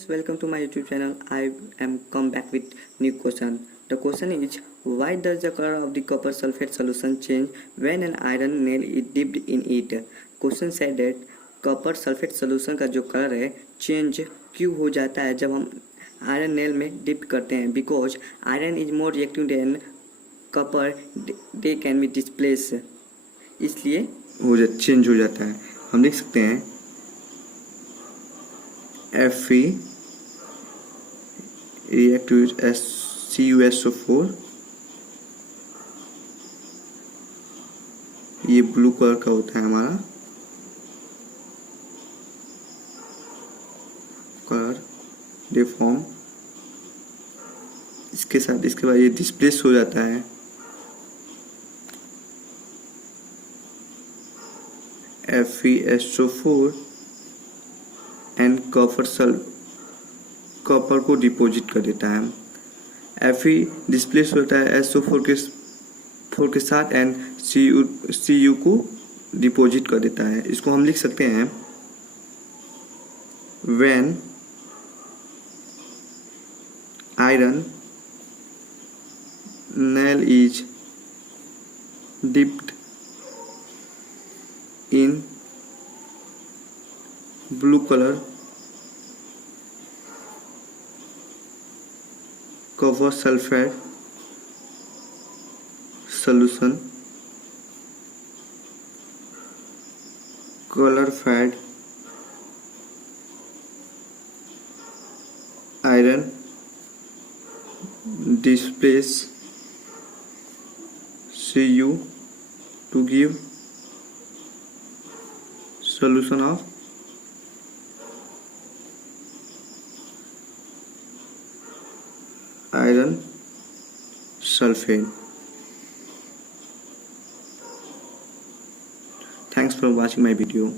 friends, welcome to my YouTube channel. I am come back with new question. The question is, why does the color of the copper sulphate solution change when an iron nail is dipped in it? Question said that copper sulphate solution का जो colour है change क्यों हो जाता है जब हम iron nail में डिप करते हैं? Because iron is more reactive than copper, they can be displace, इसलिए चेंज हो जाता है. हम लिख सकते हैं Fe react with CuSO4. ये ब्लू कलर का होता है हमारा कलर डिफॉर्म. इसके साथ इसके बाद ये डिस्प्लेस हो जाता है FeSO4 एंड कॉपर को डिपॉजिट कर देता है. Fe डिस्प्लेस होता है SO4 के साथ एंड Cu को डिपॉजिट कर देता है. इसको हम लिख सकते हैं when iron nail is dipped in blue color copper sulphate solution, color fade iron displace Cu to give solution of iron sulphate. Thanks for watching my video.